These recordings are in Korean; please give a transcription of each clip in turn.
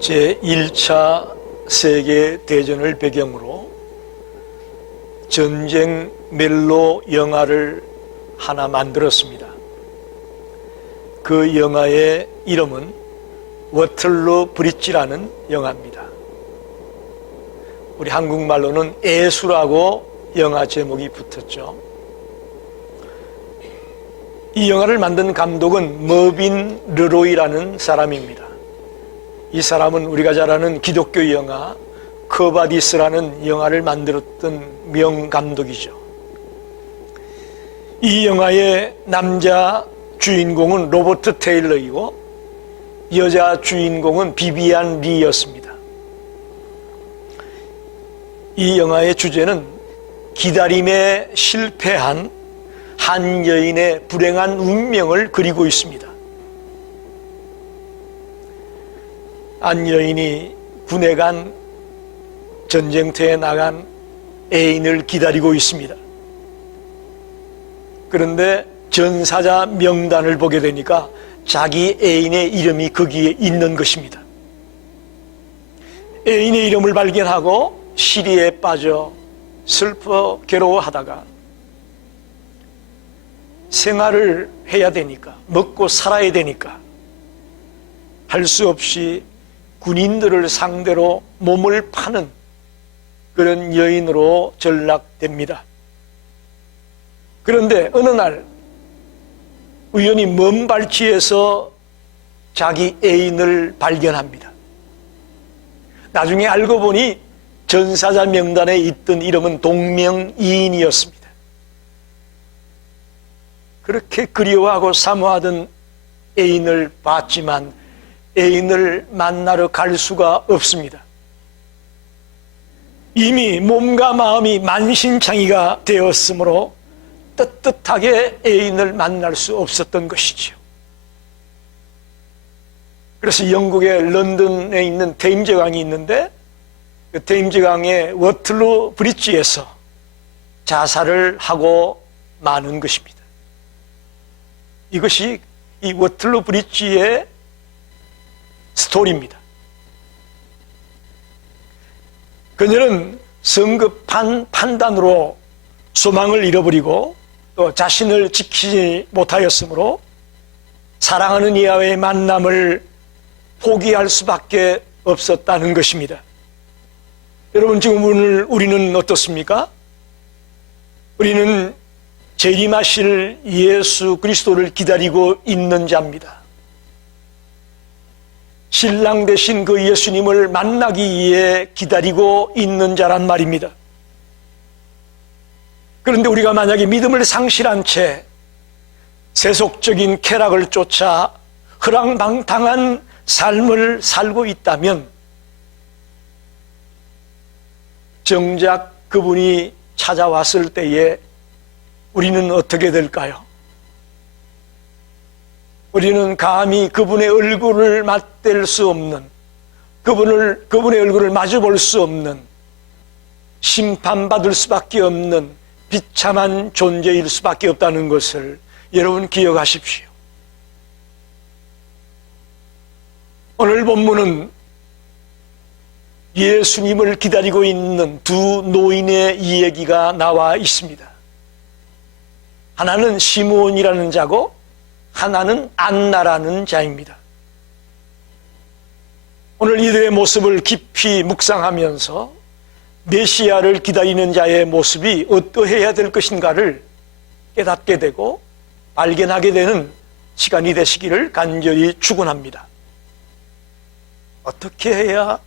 제1차 세계대전을 배경으로 전쟁 멜로 영화를 하나 만들었습니다. 그 영화의 이름은 워털루 브릿지라는 영화입니다. 우리 한국말로는 애수라고 영화 제목이 붙었죠. 이 영화를 만든 감독은 머빈 르로이라는 사람입니다. 이 사람은 우리가 잘 아는 기독교 영화 커바디스라는 영화를 만들었던 명감독이죠. 이 영화의 남자 주인공은 로버트 테일러이고 여자 주인공은 비비안 리였습니다. 이 영화의 주제는 기다림에 실패한 한 여인의 불행한 운명을 그리고 있습니다. 한 여인이 군에 간 전쟁터에 나간 애인을 기다리고 있습니다. 그런데 전사자 명단을 보게 되니까 자기 애인의 이름이 거기에 있는 것입니다. 애인의 이름을 발견하고 시리에 빠져 슬퍼 괴로워하다가 생활을 해야 되니까, 먹고 살아야 되니까 할 수 없이 군인들을 상대로 몸을 파는 그런 여인으로 전락됩니다. 그런데 어느 날 우연히 먼 발치에서 자기 애인을 발견합니다. 나중에 알고 보니 전사자 명단에 있던 이름은 동명이인이었습니다. 그렇게 그리워하고 사모하던 애인을 봤지만 애인을 만나러 갈 수가 없습니다. 이미 몸과 마음이 만신창이가 되었으므로 떳떳하게 애인을 만날 수 없었던 것이지요. 그래서 영국의 런던에 있는 테임즈 강이 있는데 그 테임즈 강의 워털루 브릿지에서 자살을 하고 마는 것입니다. 이것이 이 워털루 브릿지의 스토리입니다. 그녀는 성급한 판단으로 소망을 잃어버리고 또 자신을 지키지 못하였으므로 사랑하는 이와의 만남을 포기할 수밖에 없었다는 것입니다. 여러분, 지금 오늘 우리는 어떻습니까? 우리는 재림하실 예수 그리스도를 기다리고 있는 자입니다. 신랑 되신 그 예수님을 만나기 위해 기다리고 있는 자란 말입니다. 그런데 우리가 만약에 믿음을 상실한 채 세속적인 쾌락을 쫓아 허랑방탕한 삶을 살고 있다면 정작 그분이 찾아왔을 때에 우리는 어떻게 될까요? 우리는 감히 그분의 얼굴을 맞댈 수 없는, 그분의 얼굴을 마주볼 수 없는, 심판받을 수밖에 없는 비참한 존재일 수밖에 없다는 것을 여러분 기억하십시오. 오늘 본문은 예수님을 기다리고 있는 두 노인의 이야기가 나와 있습니다. 하나는 시므온이라는 자고 하나는 안나라는 자입니다. 오늘 이들의 모습을 깊이 묵상하면서 메시아를 기다리는 자의 모습이 어떠해야 될 것인가를 깨닫게 되고 발견하게 되는 시간이 되시기를 간절히 축원합니다. 어떻게 해야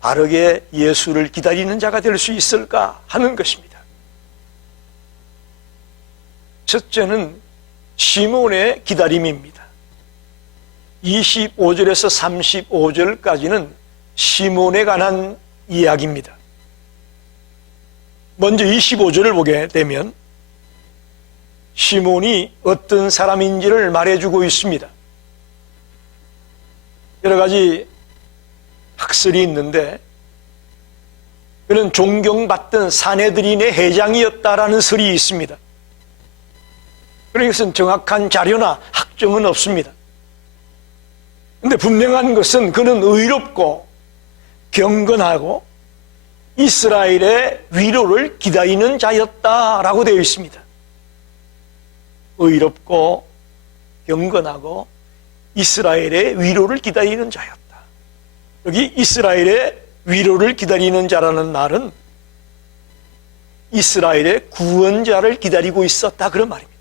바르게 예수를 기다리는 자가 될 수 있을까 하는 것입니다. 첫째는 시몬의 기다림입니다. 25절에서 35절까지는 시몬에 관한 이야기입니다. 먼저 25절을 보게 되면 시몬이 어떤 사람인지를 말해주고 있습니다. 여러 가지 학설이 있는데 그는 존경받던 사내들인의 회장이었다라는 설이 있습니다. 그런 것은 정확한 자료나 학정은 없습니다. 그런데 분명한 것은 그는 의롭고 경건하고 이스라엘의 위로를 기다리는 자였다라고 되어 있습니다. 의롭고 경건하고 이스라엘의 위로를 기다리는 자였다. 여기 이스라엘의 위로를 기다리는 자라는 말은 이스라엘의 구원자를 기다리고 있었다, 그런 말입니다.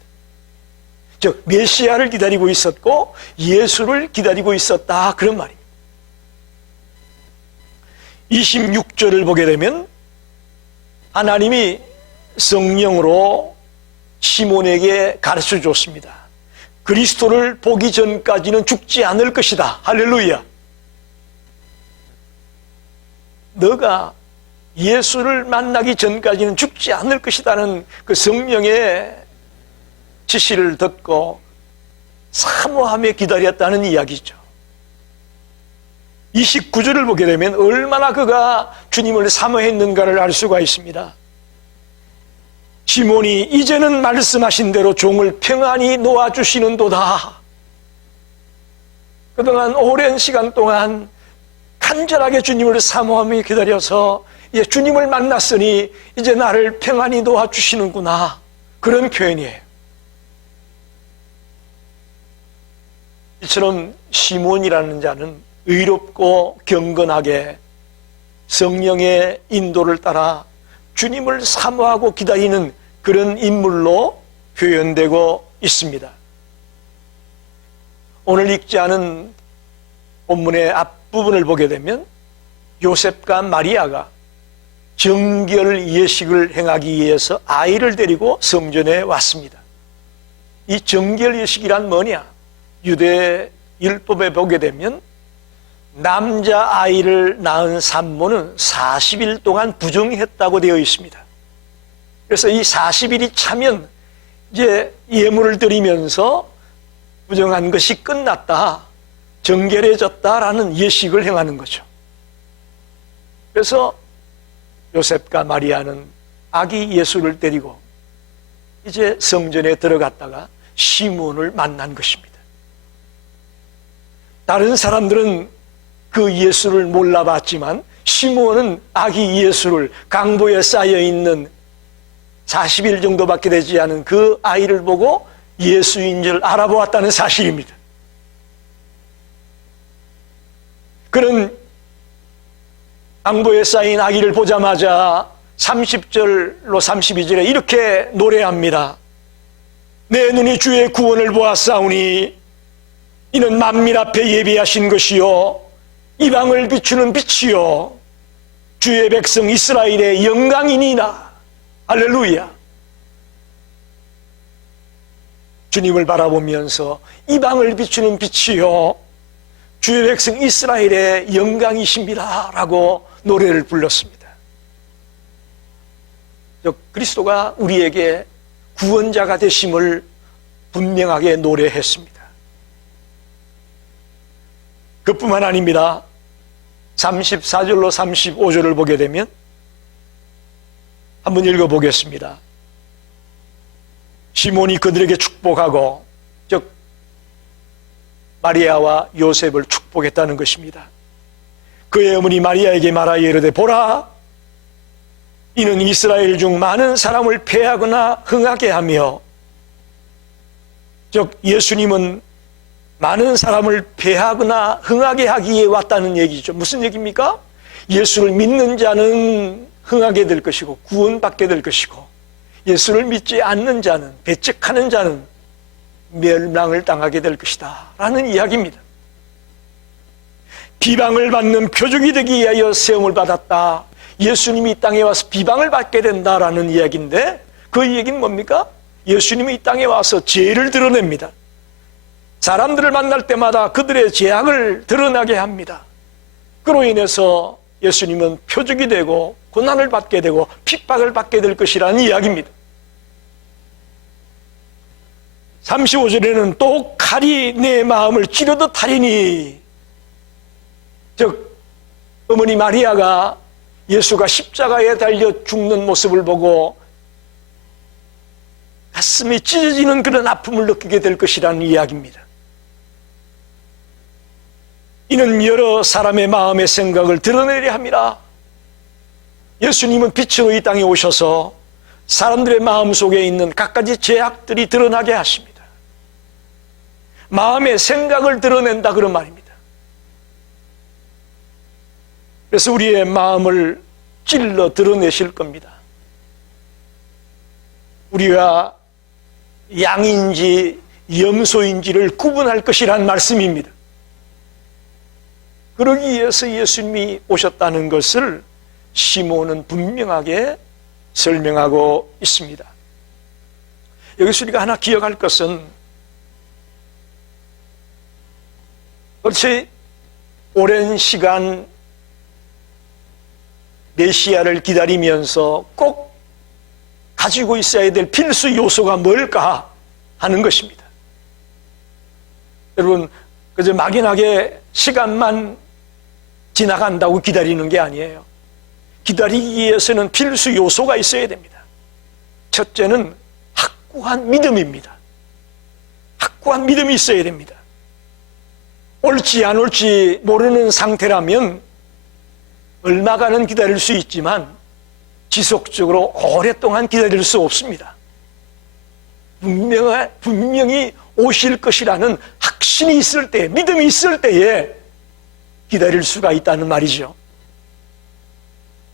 즉 메시아를 기다리고 있었고 예수를 기다리고 있었다, 그런 말입니다. 26절을 보게 되면 하나님이 성령으로 시몬에게 가르쳐 줬습니다. 그리스도를 보기 전까지는 죽지 않을 것이다. 할렐루야. 너가 예수를 만나기 전까지는 죽지 않을 것이라는 그 성령의 지시를 듣고 사모하며 기다렸다는 이야기죠. 29절을 보게 되면 얼마나 그가 주님을 사모했는가를 알 수가 있습니다. 시몬이 이제는 말씀하신 대로 종을 평안히 놓아주시는도다. 그동안 오랜 시간 동안 간절하게 주님을 사모하며 기다려서 주님을 만났으니 이제 나를 평안히 놓아주시는구나, 그런 표현이에요. 이처럼 시몬이라는 자는 의롭고 경건하게 성령의 인도를 따라 주님을 사모하고 기다리는 그런 인물로 표현되고 있습니다. 오늘 읽지 않은 본문의 앞부분을 보게 되면 요셉과 마리아가 정결 예식을 행하기 위해서 아이를 데리고 성전에 왔습니다. 이 정결 예식이란 뭐냐? 유대 율법에 보게 되면 남자아이를 낳은 산모는 40일 동안 부정했다고 되어 있습니다. 그래서 이 40일이 차면 이제 예물을 드리면서 부정한 것이 끝났다, 정결해졌다라는 예식을 행하는 거죠. 그래서 요셉과 마리아는 아기 예수를 데리고 이제 성전에 들어갔다가 시몬을 만난 것입니다. 다른 사람들은 그 예수를 몰라봤지만 시몬은 아기 예수를, 강보에 쌓여있는 40일 정도밖에 되지 않은 그 아이를 보고 예수인 줄 알아보았다는 사실입니다. 그는 강보에 쌓인 아기를 보자마자 30절로 32절에 이렇게 노래합니다. 내 눈이 주의 구원을 보았사오니 이는 만민 앞에 예비하신 것이요 이방을 비추는 빛이요 주의 백성 이스라엘의 영광이니이다. 할렐루야. 주님을 바라보면서 이방을 비추는 빛이요 주의 백성 이스라엘의 영광이십니다 라고 노래를 불렀습니다. 그리스도가 우리에게 구원자가 되심을 분명하게 노래했습니다. 그뿐만 아닙니다. 34절로 35절을 보게 되면 한번 읽어보겠습니다. 시몬이 그들에게 축복하고, 즉 마리아와 요셉을 축복했다는 것입니다. 그의 어머니 마리아에게 말하여 이르되 보라, 이는 이스라엘 중 많은 사람을 패하거나 흥하게 하며, 즉 예수님은 많은 사람을 패하거나 흥하게 하기 위해 왔다는 얘기죠. 무슨 얘기입니까? 예수를 믿는 자는 흥하게 될 것이고 구원받게 될 것이고, 예수를 믿지 않는 자는, 배척하는 자는 멸망을 당하게 될 것이다 라는 이야기입니다. 비방을 받는 표적이 되기 위하여 세움을 받았다. 예수님이 이 땅에 와서 비방을 받게 된다라는 이야기인데, 그 얘기는 뭡니까? 예수님이 이 땅에 와서 죄를 드러냅니다. 사람들을 만날 때마다 그들의 죄악을 드러나게 합니다. 그로 인해서 예수님은 표적이 되고 고난을 받게 되고 핍박을 받게 될 것이라는 이야기입니다. 35절에는 또 칼이 내 마음을 찌르듯 하리니, 즉 어머니 마리아가 예수가 십자가에 달려 죽는 모습을 보고 가슴이 찢어지는 그런 아픔을 느끼게 될 것이라는 이야기입니다. 이는 여러 사람의 마음의 생각을 드러내려 함이라. 예수님은 빛으로 이 땅에 오셔서 사람들의 마음 속에 있는 갖가지 죄악들이 드러나게 하십니다. 마음의 생각을 드러낸다 그런 말입니다. 그래서 우리의 마음을 찔러 드러내실 겁니다. 우리가 양인지 염소인지를 구분할 것이란 말씀입니다. 그러기 위해서 예수님이 오셨다는 것을 시몬은 분명하게 설명하고 있습니다. 여기서 우리가 하나 기억할 것은, 그렇지 오랜 시간 메시아를 기다리면서 꼭 가지고 있어야 될 필수 요소가 뭘까 하는 것입니다. 여러분, 그저 막연하게 시간만 지나간다고 기다리는 게 아니에요. 기다리기 위해서는 필수 요소가 있어야 됩니다. 첫째는 확고한 믿음입니다. 확고한 믿음이 있어야 됩니다. 올지 안 올지 모르는 상태라면 얼마간은 기다릴 수 있지만 지속적으로 오랫동안 기다릴 수 없습니다. 분명히 오실 것이라는 확신이 있을 때, 믿음이 있을 때에 기다릴 수가 있다는 말이죠.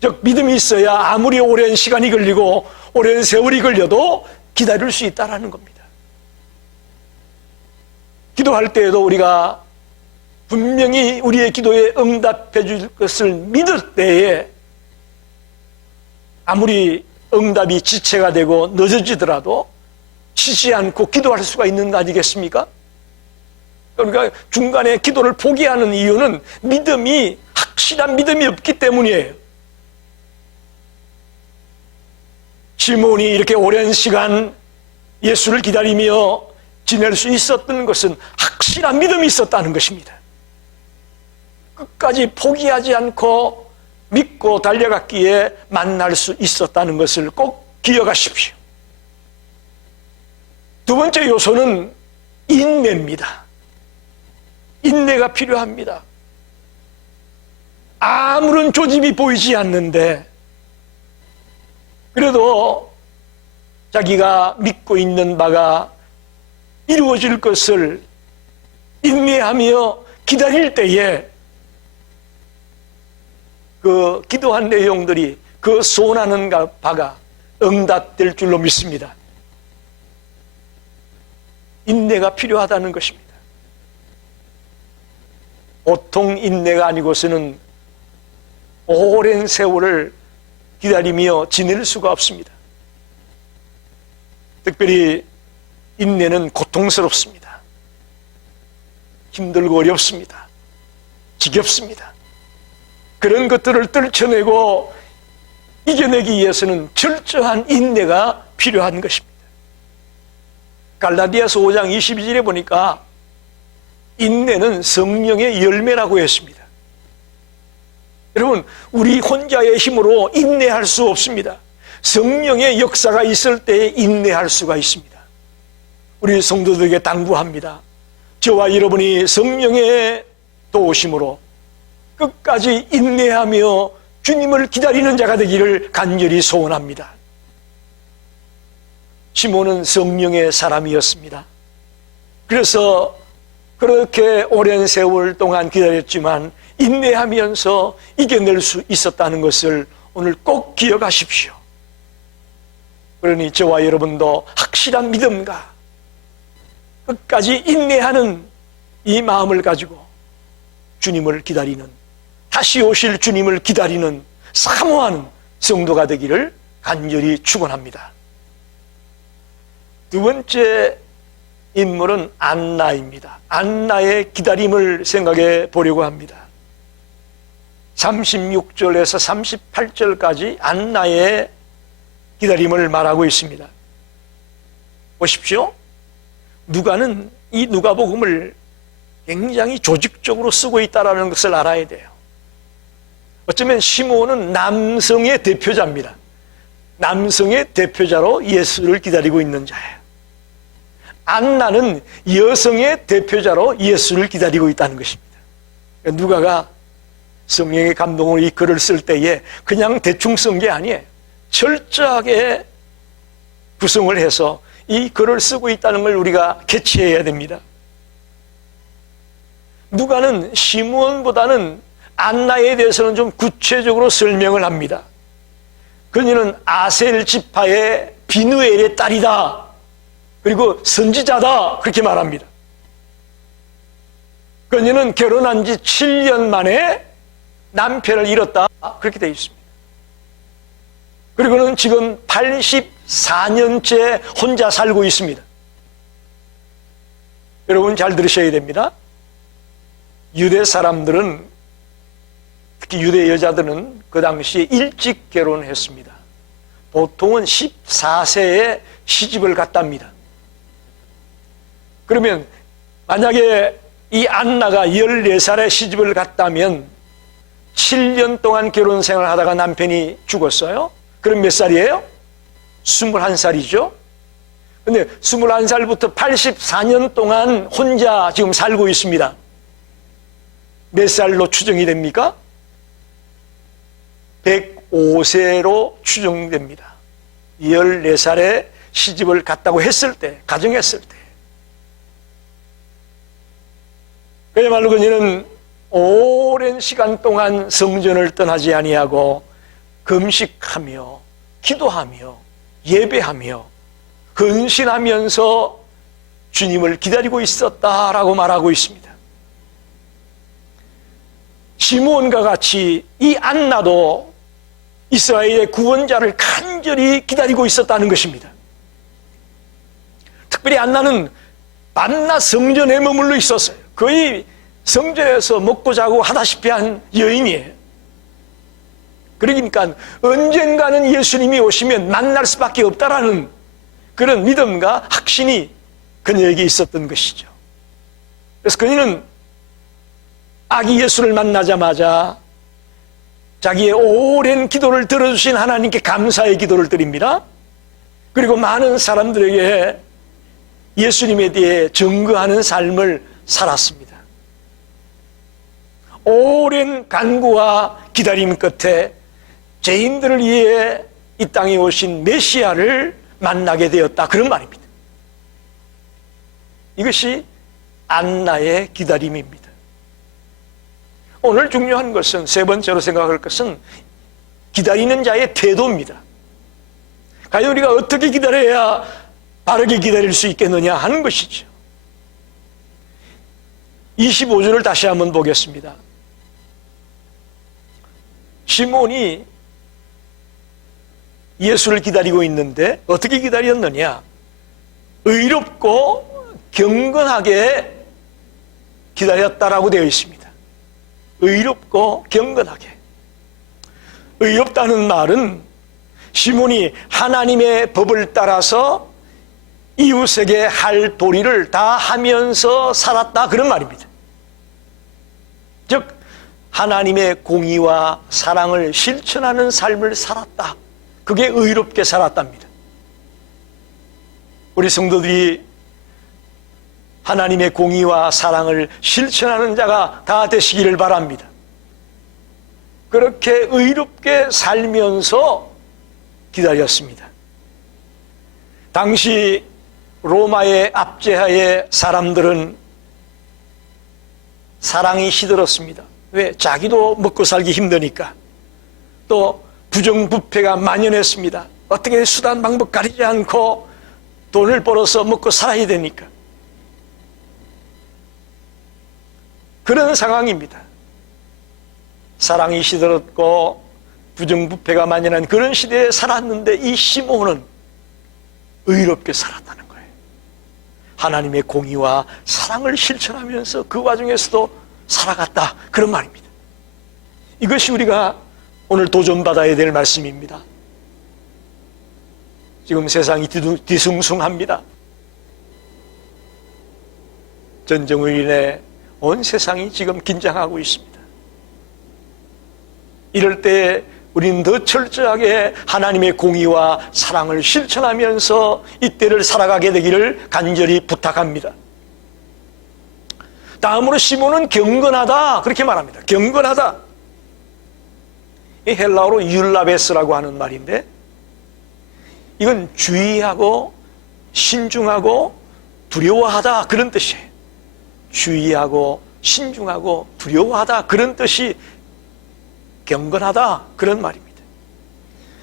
즉 믿음이 있어야 아무리 오랜 시간이 걸리고 오랜 세월이 걸려도 기다릴 수 있다는 겁니다. 기도할 때에도 우리가 분명히 우리의 기도에 응답해 줄 것을 믿을 때에 아무리 응답이 지체가 되고 늦어지더라도 쉬지 않고 기도할 수가 있는 거 아니겠습니까? 그러니까 중간에 기도를 포기하는 이유는 믿음이, 확실한 믿음이 없기 때문이에요. 시몬이 이렇게 오랜 시간 예수를 기다리며 지낼 수 있었던 것은 확실한 믿음이 있었다는 것입니다. 끝까지 포기하지 않고 믿고 달려갔기에 만날 수 있었다는 것을 꼭 기억하십시오. 두 번째 요소는 인내입니다. 인내가 필요합니다. 아무런 조짐이 보이지 않는데 그래도 자기가 믿고 있는 바가 이루어질 것을 인내하며 기다릴 때에 그 기도한 내용들이, 그 소원하는 바가 응답될 줄로 믿습니다. 인내가 필요하다는 것입니다. 보통 인내가 아니고서는 오랜 세월을 기다리며 지낼 수가 없습니다. 특별히 인내는 고통스럽습니다. 힘들고 어렵습니다. 지겹습니다. 그런 것들을 떨쳐내고 이겨내기 위해서는 철저한 인내가 필요한 것입니다. 갈라디아서 5장 22절에 보니까 인내는 성령의 열매라고 했습니다. 여러분, 우리 혼자의 힘으로 인내할 수 없습니다. 성령의 역사가 있을 때 인내할 수가 있습니다. 우리 성도들에게 당부합니다. 저와 여러분이 성령의 도우심으로 끝까지 인내하며 주님을 기다리는 자가 되기를 간절히 소원합니다. 시몬은 성령의 사람이었습니다. 그래서 그렇게 오랜 세월 동안 기다렸지만 인내하면서 이겨낼 수 있었다는 것을 오늘 꼭 기억하십시오. 그러니 저와 여러분도 확실한 믿음과 끝까지 인내하는 이 마음을 가지고 주님을 기다리는, 다시 오실 주님을 기다리는, 사모하는 성도가 되기를 간절히 축원합니다. 두 번째 인물은 안나입니다. 안나의 기다림을 생각해 보려고 합니다. 36절에서 38절까지 안나의 기다림을 말하고 있습니다. 보십시오. 누가는 이 누가복음을 굉장히 조직적으로 쓰고 있다는 것을 알아야 돼요. 어쩌면 시몬은 남성의 대표자입니다. 남성의 대표자로 예수를 기다리고 있는 자예요. 안나는 여성의 대표자로 예수를 기다리고 있다는 것입니다. 누가가 성령의 감동으로 이 글을 쓸 때에 그냥 대충 쓴 게 아니에요. 철저하게 구성을 해서 이 글을 쓰고 있다는 걸 우리가 캐치해야 됩니다. 누가는 시므온보다는 안나에 대해서는 좀 구체적으로 설명을 합니다. 그녀는 아셀 지파의 비누엘의 딸이다. 그리고 선지자다. 그렇게 말합니다. 그녀는 결혼한 지 7년 만에 남편을 잃었다. 그렇게 되어 있습니다. 그리고는 지금 84년째 혼자 살고 있습니다. 여러분 잘 들으셔야 됩니다. 유대 사람들은, 특히 유대 여자들은 그 당시에 일찍 결혼했습니다. 보통은 14세에 시집을 갔답니다. 그러면 만약에 이 안나가 14살에 시집을 갔다면 7년 동안 결혼 생활을 하다가 남편이 죽었어요. 그럼 몇 살이에요? 21살이죠. 근데 21살부터 84년 동안 혼자 지금 살고 있습니다. 몇 살로 추정이 됩니까? 105세로 추정됩니다. 14살에 시집을 갔다고 했을 때, 가정했을 때. 그야말로 그녀는 오랜 시간 동안 성전을 떠나지 아니하고 금식하며 기도하며 예배하며 헌신하면서 주님을 기다리고 있었다라고 말하고 있습니다. 시므온과 같이 이 안나도 이스라엘의 구원자를 간절히 기다리고 있었다는 것입니다. 특별히 안나는 밤낮 성전에 머물러 있었어요. 거의 성전에서 먹고 자고 하다시피 한 여인이에요. 그러니까 언젠가는 예수님이 오시면 만날 수밖에 없다라는 그런 믿음과 확신이 그녀에게 있었던 것이죠. 그래서 그녀는 아기 예수를 만나자마자 자기의 오랜 기도를 들어주신 하나님께 감사의 기도를 드립니다. 그리고 많은 사람들에게 예수님에 대해 증거하는 삶을 살았습니다. 오랜 간구와 기다림 끝에 죄인들을 위해 이 땅에 오신 메시아를 만나게 되었다. 그런 말입니다. 이것이 안나의 기다림입니다. 오늘 중요한 것은, 세 번째로 생각할 것은 기다리는 자의 태도입니다. 과연 우리가 어떻게 기다려야 바르게 기다릴 수 있겠느냐 하는 것이죠. 25절을 다시 한번 보겠습니다. 시몬이 예수를 기다리고 있는데 어떻게 기다렸느냐? 의롭고 경건하게 기다렸다라고 되어 있습니다. 의롭고 경건하게. 의롭다는 말은 시몬이 하나님의 법을 따라서 이웃에게 할 도리를 다 하면서 살았다, 그런 말입니다. 즉 하나님의 공의와 사랑을 실천하는 삶을 살았다. 그게 의롭게 살았답니다. 우리 성도들이 하나님의 공의와 사랑을 실천하는 자가 다 되시기를 바랍니다. 그렇게 의롭게 살면서 기다렸습니다. 당시 로마의 압제하에 사람들은 사랑이 시들었습니다. 왜? 자기도 먹고 살기 힘드니까. 또 부정부패가 만연했습니다. 어떻게 수단 방법 가리지 않고 돈을 벌어서 먹고 살아야 되니까. 그런 상황입니다. 사랑이 시들었고 부정부패가 만연한 그런 시대에 살았는데 이 시몬은 의롭게 살았다는 거예요. 하나님의 공의와 사랑을 실천하면서 그 와중에서도 살아갔다, 그런 말입니다. 이것이 우리가 오늘 도전받아야 될 말씀입니다. 지금 세상이 뒤숭숭합니다. 전쟁으로 인해 온 세상이 지금 긴장하고 있습니다. 이럴 때 우리는 더 철저하게 하나님의 공의와 사랑을 실천하면서 이때를 살아가게 되기를 간절히 부탁합니다. 다음으로 시몬은 경건하다 그렇게 말합니다. 경건하다. 이 헬라어로 율라베스라고 하는 말인데 이건 주의하고 신중하고 두려워하다 그런 뜻이에요. 주의하고 신중하고 두려워하다 그런 뜻이 경건하다 그런 말입니다.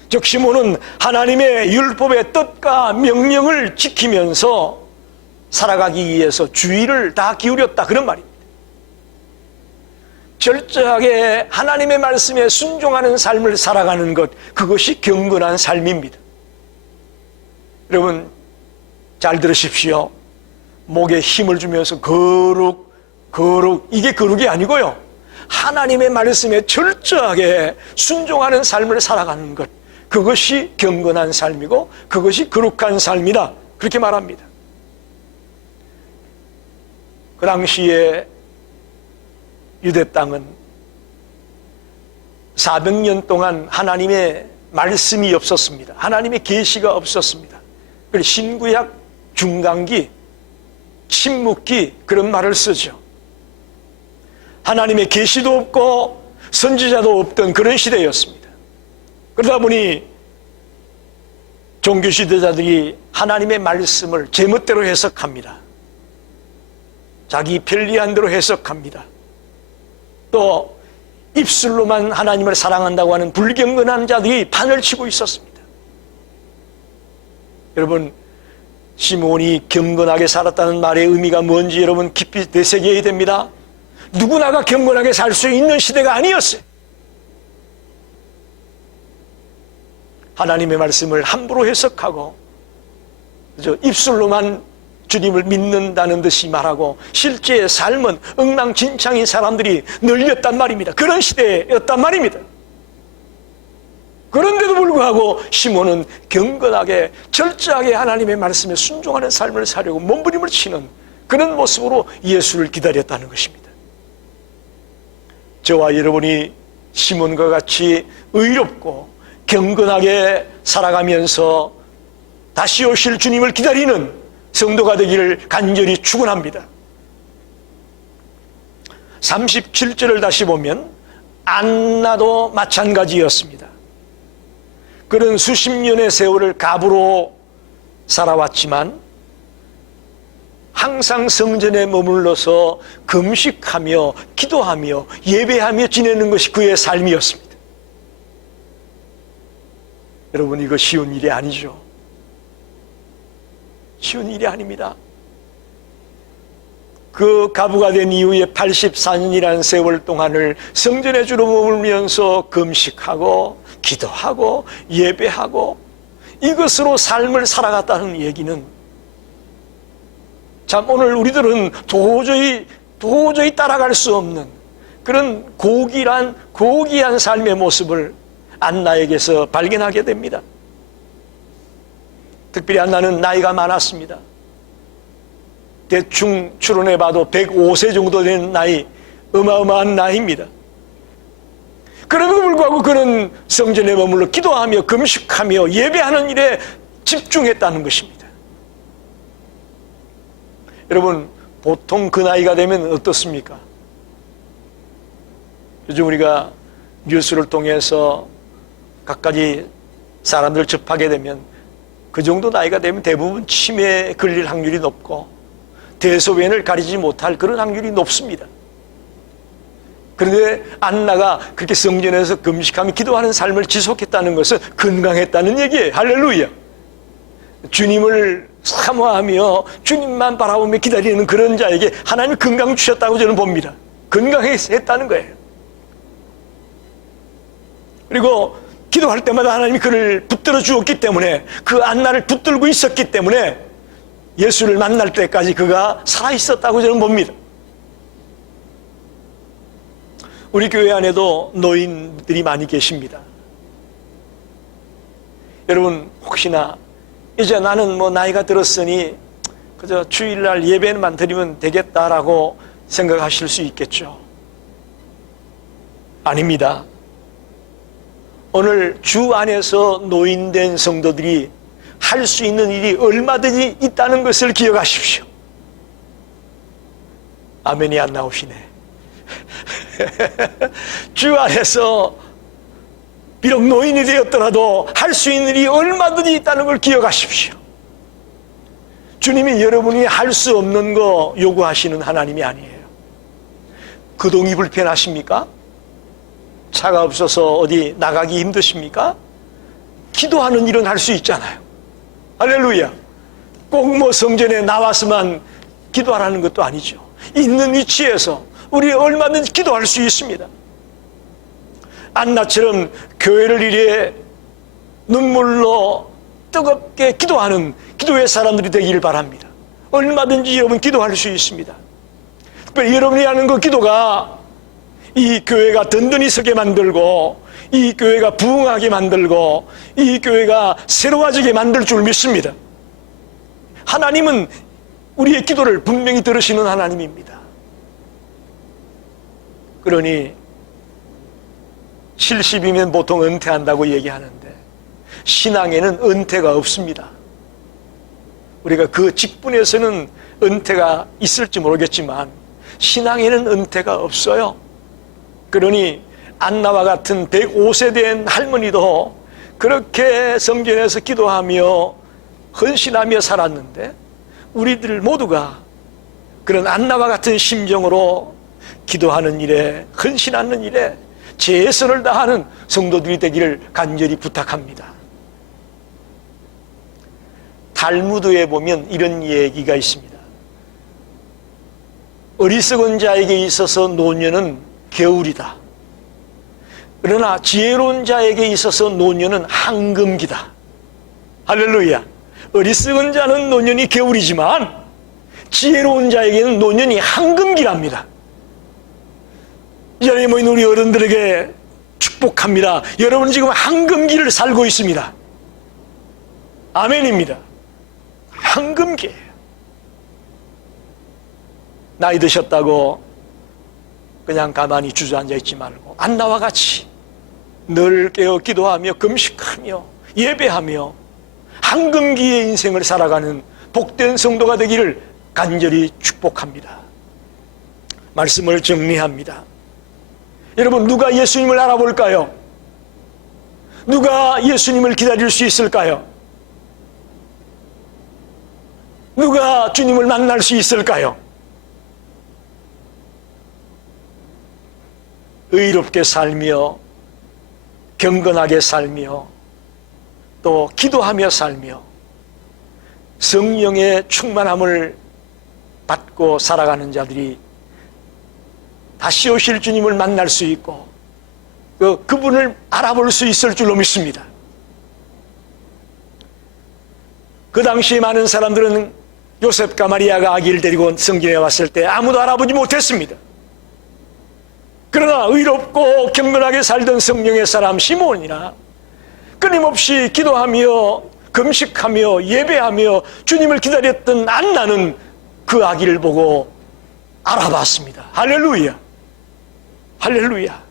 즉 시몬은 하나님의 율법의 뜻과 명령을 지키면서 살아가기 위해서 주의를 다 기울였다 그런 말입니다. 철저하게 하나님의 말씀에 순종하는 삶을 살아가는 것, 그것이 경건한 삶입니다. 여러분 잘 들으십시오. 목에 힘을 주면서 거룩 이게 거룩이 아니고요, 하나님의 말씀에 철저하게 순종하는 삶을 살아가는 것, 그것이 경건한 삶이고 그것이 거룩한 삶이다 그렇게 말합니다. 그 당시에 유대 땅은 400년 동안 하나님의 말씀이 없었습니다. 하나님의 계시가 없었습니다. 그래서 신구약 중간기, 침묵기 그런 말을 쓰죠. 하나님의 계시도 없고 선지자도 없던 그런 시대였습니다. 그러다 보니 종교 지도자들이 하나님의 말씀을 제멋대로 해석합니다. 자기 편리한 대로 해석합니다. 또 입술로만 하나님을 사랑한다고 하는 불경건한 자들이 판을 치고 있었습니다. 여러분, 시몬이 경건하게 살았다는 말의 의미가 뭔지 여러분 깊이 되새겨야 됩니다. 누구나가 경건하게 살 수 있는 시대가 아니었어요. 하나님의 말씀을 함부로 해석하고 그저 입술로만 주님을 믿는다는 듯이 말하고 실제 삶은 엉망진창인 사람들이 늘렸단 말입니다. 그런 시대였단 말입니다. 그런데도 불구하고 시몬은 경건하게 철저하게 하나님의 말씀에 순종하는 삶을 살려고 몸부림을 치는 그런 모습으로 예수를 기다렸다는 것입니다. 저와 여러분이 시몬과 같이 의롭고 경건하게 살아가면서 다시 오실 주님을 기다리는 성도가 되기를 간절히 축원합니다. 37절을 다시 보면 안나도 마찬가지였습니다. 그는 수십 년의 세월을 갑으로 살아왔지만 항상 성전에 머물러서 금식하며 기도하며 예배하며 지내는 것이 그의 삶이었습니다. 여러분, 이거 쉬운 일이 아니죠. 쉬운 일이 아닙니다. 그 가부가 된 이후에 84년이라는 세월 동안을 성전에 주로 머물면서 금식하고 기도하고 예배하고 이것으로 삶을 살아갔다는 얘기는 참 오늘 우리들은 도저히 따라갈 수 없는 그런 고귀한 삶의 모습을 안나에게서 발견하게 됩니다. 특별히 안나는 나이가 많았습니다. 대충 추론해봐도 105세 정도 되는 나이, 어마어마한 나이입니다. 그럼에도 불구하고 그는 성전에 머물러 기도하며 금식하며 예배하는 일에 집중했다는 것입니다. 여러분, 보통 그 나이가 되면 어떻습니까? 요즘 우리가 뉴스를 통해서 갖가지 사람들 접하게 되면 그 정도 나이가 되면 대부분 치매에 걸릴 확률이 높고 대소변을 가리지 못할 그런 확률이 높습니다. 그런데 안나가 그렇게 성전에서 금식하며 기도하는 삶을 지속했다는 것은 건강했다는 얘기예요. 할렐루야. 주님을 사모하며 주님만 바라보며 기다리는 그런 자에게 하나님이 건강 주셨다고 저는 봅니다. 건강했다는 거예요. 그리고 기도할 때마다 하나님이 그를 붙들어 주었기 때문에, 그 안나를 붙들고 있었기 때문에 예수를 만날 때까지 그가 살아있었다고 저는 봅니다. 우리 교회 안에도 노인들이 많이 계십니다. 여러분, 혹시나 이제 나는 뭐 나이가 들었으니 그저 주일날 예배만 드리면 되겠다라고 생각하실 수 있겠죠. 아닙니다. 오늘 주 안에서 노인된 성도들이 할 수 있는 일이 얼마든지 있다는 것을 기억하십시오. 아멘이 안 나오시네. 주 안에서 비록 노인이 되었더라도 할 수 있는 일이 얼마든지 있다는 걸 기억하십시오. 주님이 여러분이 할 수 없는 거 요구하시는 하나님이 아니에요. 거동이 불편하십니까? 차가 없어서 어디 나가기 힘드십니까? 기도하는 일은 할 수 있잖아요. 할렐루야. 꼭 뭐 성전에 나와서만 기도하라는 것도 아니죠. 있는 위치에서 우리 얼마든지 기도할 수 있습니다. 안나처럼 교회를 이래 눈물로 뜨겁게 기도하는 기도의 사람들이 되기를 바랍니다. 얼마든지 여러분 기도할 수 있습니다. 특별히 여러분이 하는 그 기도가 이 교회가 든든히 서게 만들고 이 교회가 부흥하게 만들고 이 교회가 새로워지게 만들 줄 믿습니다. 하나님은 우리의 기도를 분명히 들으시는 하나님입니다. 그러니 70이면 보통 은퇴한다고 얘기하는데 신앙에는 은퇴가 없습니다. 우리가 그 직분에서는 은퇴가 있을지 모르겠지만 신앙에는 은퇴가 없어요. 그러니 안나와 같은 105세 된 할머니도 그렇게 성전에서 기도하며 헌신하며 살았는데 우리들 모두가 그런 안나와 같은 심정으로 기도하는 일에 헌신하는 일에 최선을 다하는 성도들이 되기를 간절히 부탁합니다. 탈무드에 보면 이런 얘기가 있습니다. 어리석은 자에게 있어서 노년은 겨울이다. 그러나 지혜로운 자에게 있어서 노년은 황금기다. 할렐루야. 어리석은 자는 노년이 겨울이지만 지혜로운 자에게는 노년이 황금기랍니다. 이 자리에 모인 우리 어른들에게 축복합니다. 여러분은 지금 황금기를 살고 있습니다. 아멘입니다. 황금기예요. 나이 드셨다고 그냥 가만히 주저앉아 있지 말고 안나와 같이 늘 깨어 기도하며 금식하며 예배하며 황금기의 인생을 살아가는 복된 성도가 되기를 간절히 축복합니다. 말씀을 정리합니다. 여러분, 누가 예수님을 알아볼까요? 누가 예수님을 기다릴 수 있을까요? 누가 주님을 만날 수 있을까요? 의롭게 살며 경건하게 살며 또 기도하며 살며 성령의 충만함을 받고 살아가는 자들이 다시 오실 주님을 만날 수 있고 그분을 알아볼 수 있을 줄로 믿습니다. 그 당시에 많은 사람들은 요셉과 마리아가 아기를 데리고 성전에 왔을 때 아무도 알아보지 못했습니다. 그러나 의롭고 경건하게 살던 성령의 사람 시몬이나 끊임없이 기도하며 금식하며 예배하며 주님을 기다렸던 안나는 그 아기를 보고 알아봤습니다. 할렐루야. 할렐루야.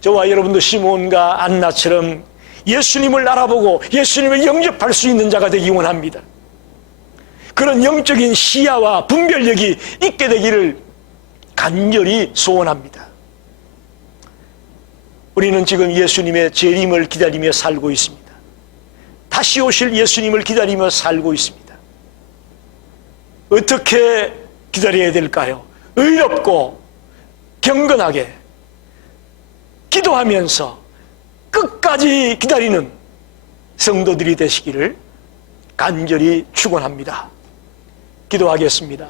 저와 여러분도 시몬과 안나처럼 예수님을 알아보고 예수님을 영접할 수 있는 자가 되기 원합니다. 그런 영적인 시야와 분별력이 있게 되기를 간절히 소원합니다. 우리는 지금 예수님의 재림을 기다리며 살고 있습니다. 다시 오실 예수님을 기다리며 살고 있습니다. 어떻게 기다려야 될까요? 의롭고 경건하게 기도하면서 끝까지 기다리는 성도들이 되시기를 간절히 축원합니다. 기도하겠습니다.